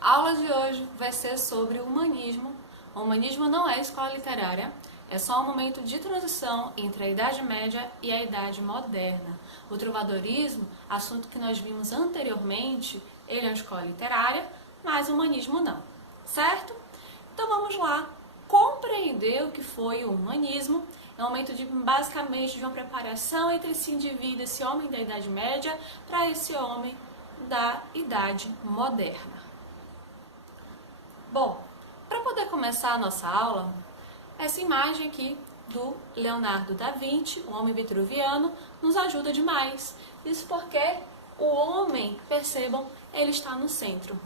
A aula de hoje vai ser sobre o humanismo. O humanismo não é escola literária, é só um momento de transição entre a Idade Média e a Idade Moderna. O trovadorismo, assunto que nós vimos anteriormente, ele é uma escola literária, mas o humanismo não, certo? Então vamos lá compreender o que foi o humanismo. É um momento basicamente de uma preparação entre esse indivíduo, esse homem da Idade Média, para esse homem da Idade Moderna. Bom, para poder começar a nossa aula, essa imagem aqui do Leonardo da Vinci, o homem vitruviano, nos ajuda demais. Isso porque o homem, percebam, ele está no centro.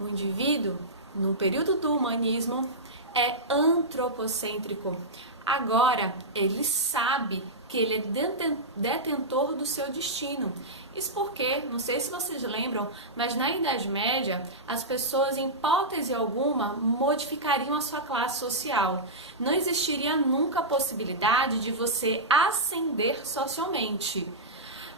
O indivíduo, no período do humanismo, é antropocêntrico. Agora, ele sabe que ele é detentor do seu destino. Isso porque, não sei se vocês lembram, mas na Idade Média, as pessoas, em hipótese alguma, modificariam a sua classe social. Não existiria nunca a possibilidade de você ascender socialmente.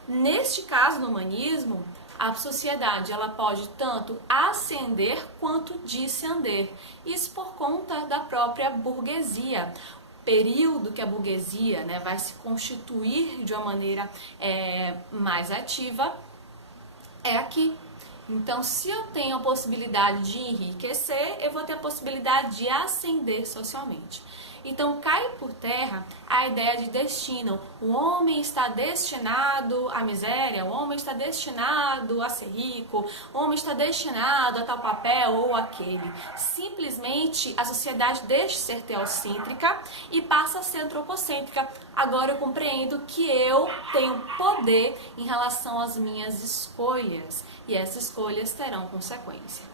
Neste caso, no humanismo, a sociedade ela pode tanto ascender quanto descender. Isso por conta da própria burguesia. Período que a burguesia vai se constituir de uma maneira mais ativa é aqui. Então, se eu tenho a possibilidade de enriquecer, eu vou ter a possibilidade de ascender socialmente. Então, cai por terra a ideia de destino. O homem está destinado à miséria, o homem está destinado a ser rico, o homem está destinado a tal papel ou aquele. Simplesmente, a sociedade deixa de ser teocêntrica e passa a ser antropocêntrica. Agora eu compreendo que eu tenho poder em relação às minhas escolhas e essas escolhas terão consequência.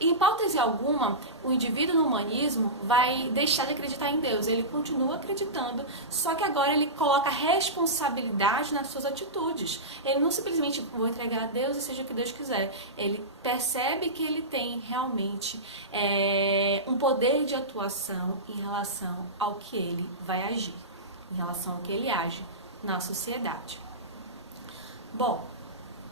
Em hipótese alguma, o indivíduo no humanismo vai deixar de acreditar em Deus. Ele continua acreditando, só que agora ele coloca responsabilidade nas suas atitudes. Ele não simplesmente vou entregar a Deus e seja o que Deus quiser. Ele percebe que ele tem realmente um poder de atuação em relação ao que ele vai agir, em relação ao que ele age na sociedade. Bom,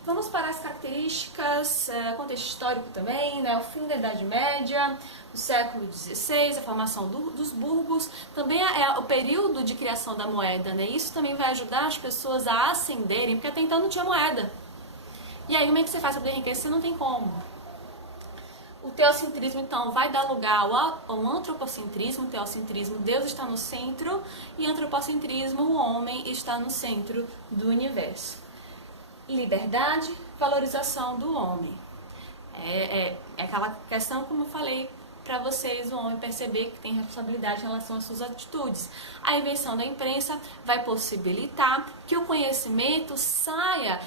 vamos para as características, contexto histórico também, o fim da Idade Média, o século XVI, a formação dos burgos, também é o período de criação da moeda, Isso também vai ajudar as pessoas a ascenderem, porque até então não tinha moeda. E aí como é que você faz para enriquecer? Não tem como. O teocentrismo, então, vai dar lugar ao antropocentrismo. O teocentrismo, Deus está no centro, e o antropocentrismo, o homem está no centro do universo. Liberdade, valorização do homem. É aquela questão, como eu falei para vocês, o homem perceber que tem responsabilidade em relação às suas atitudes. A invenção da imprensa vai possibilitar que o conhecimento saia,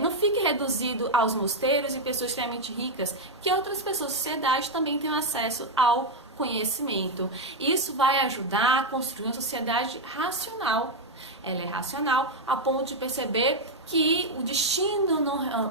não fique reduzido aos mosteiros e pessoas extremamente ricas, que outras pessoas da sociedade também tenham acesso ao conhecimento. Isso vai ajudar a construir uma sociedade racional. Ela é racional a ponto de perceber que o destino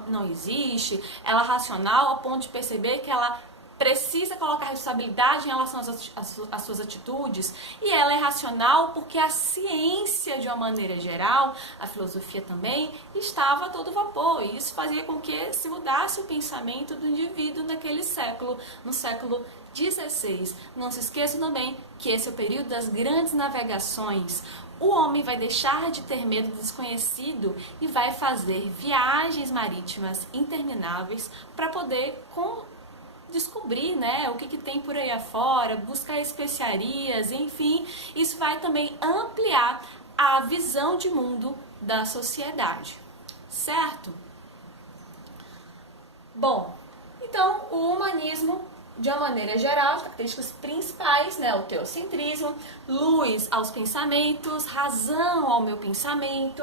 não existe. Ela é racional a ponto de perceber que ela precisa colocar responsabilidade em relação às suas atitudes. E ela é racional porque a ciência, de uma maneira geral, a filosofia também, estava a todo vapor. E isso fazia com que se mudasse o pensamento do indivíduo naquele século, no século XVI. Não se esqueçam também que esse é o período das grandes navegações. O homem vai deixar de ter medo do desconhecido e vai fazer viagens marítimas intermináveis para poder descobrir o que tem por aí afora, buscar especiarias, enfim. Isso vai também ampliar a visão de mundo da sociedade, certo? Bom, então o humanismo, de uma maneira geral, as características principais, o teocentrismo, luz aos pensamentos, razão ao meu pensamento,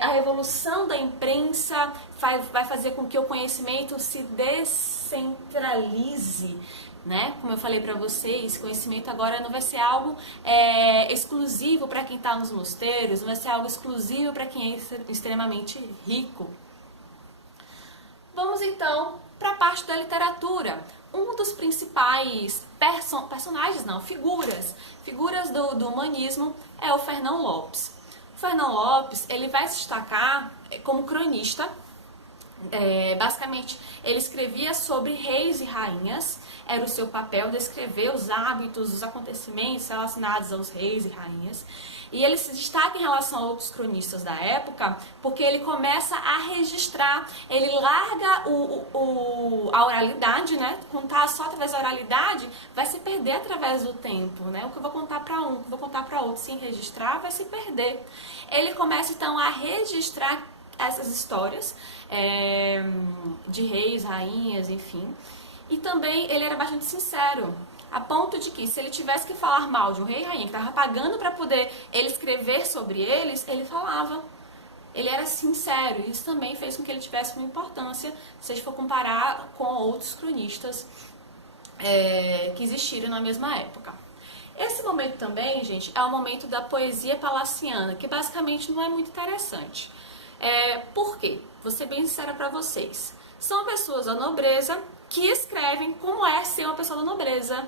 a revolução da imprensa vai fazer com que o conhecimento se descentralize, Como eu falei para vocês, conhecimento agora não vai ser algo exclusivo para quem está nos mosteiros, não vai ser algo exclusivo para quem é extremamente rico. Vamos então para a parte da literatura. Um dos principais figuras do humanismo é o Fernão Lopes. O Fernão Lopes ele vai se destacar como cronista, Basicamente, ele escrevia sobre reis e rainhas, era o seu papel descrever os hábitos, os acontecimentos relacionados aos reis e rainhas. E ele se destaca em relação a outros cronistas da época, porque ele começa a registrar, ele larga a oralidade, né? Contar só através da oralidade vai se perder através do tempo, né? O que eu vou contar para um, o que eu vou contar para outro, sem registrar, vai se perder. Ele começa então a registrar essas histórias de reis, rainhas, enfim. E também ele era bastante sincero, a ponto de que se ele tivesse que falar mal de um rei e rainha que estava pagando para poder ele escrever sobre eles, ele falava. Ele era sincero, e isso também fez com que ele tivesse uma importância, se a gente for comparar com outros cronistas que existiram na mesma época. Esse momento também, gente, é o momento da poesia palaciana, que basicamente não é muito interessante. Por quê? Vou ser bem sincera para vocês. São pessoas da nobreza que escrevem como é ser uma pessoa da nobreza,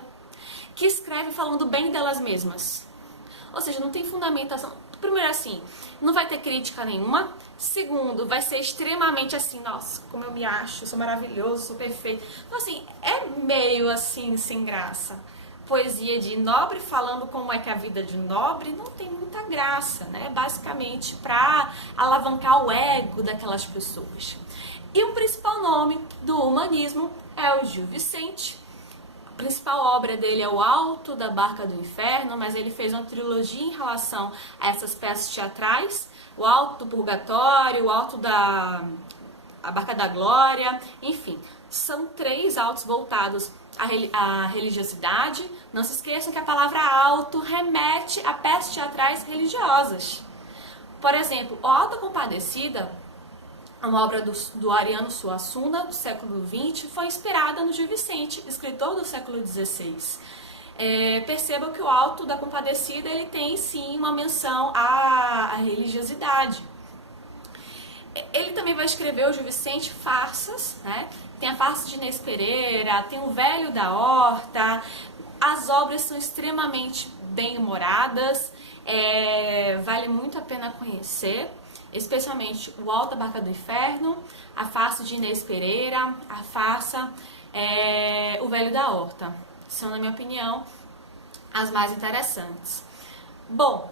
que escrevem falando bem delas mesmas. Ou seja, não tem fundamentação. Primeiro assim, não vai ter crítica nenhuma. Segundo, vai ser extremamente assim, nossa, como eu me acho, eu sou maravilhoso, sou perfeito. Então assim, é meio assim, sem graça. Poesia de nobre falando como é que é a vida de nobre não tem muita graça, né? Basicamente para alavancar o ego daquelas pessoas. E o principal nome do humanismo é o Gil Vicente. A principal obra dele é O Alto da Barca do Inferno, mas ele fez uma trilogia em relação a essas peças teatrais, O Alto do Purgatório, O Alto da Barca da Glória, enfim, são 3 autos voltados à religiosidade. Não se esqueçam que a palavra alto remete a peças teatrais religiosas. Por exemplo, O Alto da Compadecida, uma obra do Ariano Suassuna, do século XX, foi inspirada no Gil Vicente, escritor do século XVI. Percebam que o Alto da Compadecida ele tem sim uma menção à religiosidade. Ele também vai escrever, o Gil Vicente, farsas, né? Tem a farsa de Inês Pereira, tem o Velho da Horta. As obras são extremamente bem-humoradas, vale muito a pena conhecer, especialmente O Alto da Barca do Inferno, a farsa de Inês Pereira, a farsa O Velho da Horta. São, na minha opinião, as mais interessantes. Bom,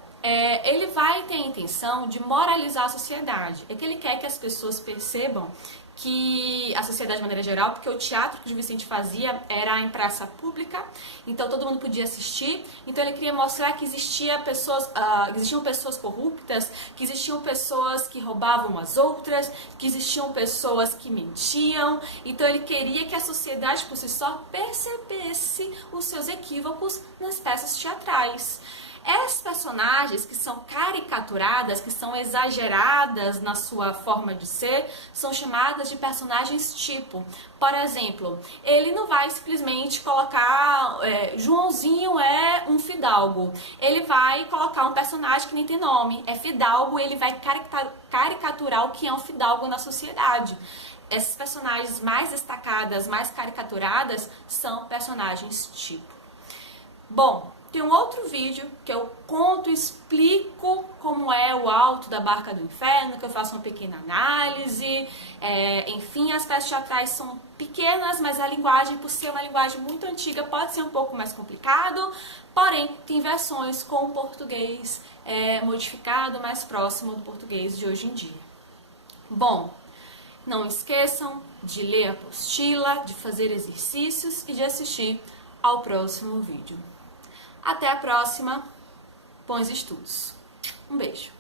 ele vai ter a intenção de moralizar a sociedade. É que ele quer que as pessoas percebam que a sociedade de maneira geral, porque o teatro que o Gil Vicente fazia era em praça pública, então todo mundo podia assistir, então ele queria mostrar que existiam pessoas corruptas, que existiam pessoas que roubavam as outras, que existiam pessoas que mentiam, então ele queria que a sociedade por si só percebesse os seus equívocos nas peças teatrais. Essas personagens que são caricaturadas, que são exageradas na sua forma de ser, são chamadas de personagens tipo. Por exemplo, ele não vai simplesmente colocar Joãozinho é um fidalgo. Ele vai colocar um personagem que nem tem nome, é fidalgo, e ele vai caricaturar o que é um fidalgo na sociedade. Essas personagens mais destacadas, mais caricaturadas, são personagens tipo. Bom, tem um outro vídeo que eu conto, explico como é o Alto da Barca do Inferno, que eu faço uma pequena análise. Enfim, as peças teatrais são pequenas, mas a linguagem, por ser uma linguagem muito antiga, pode ser um pouco mais complicado. Porém, tem versões com português modificado, mais próximo do português de hoje em dia. Bom, não esqueçam de ler a apostila, de fazer exercícios e de assistir ao próximo vídeo. Até a próxima, bons estudos. Um beijo.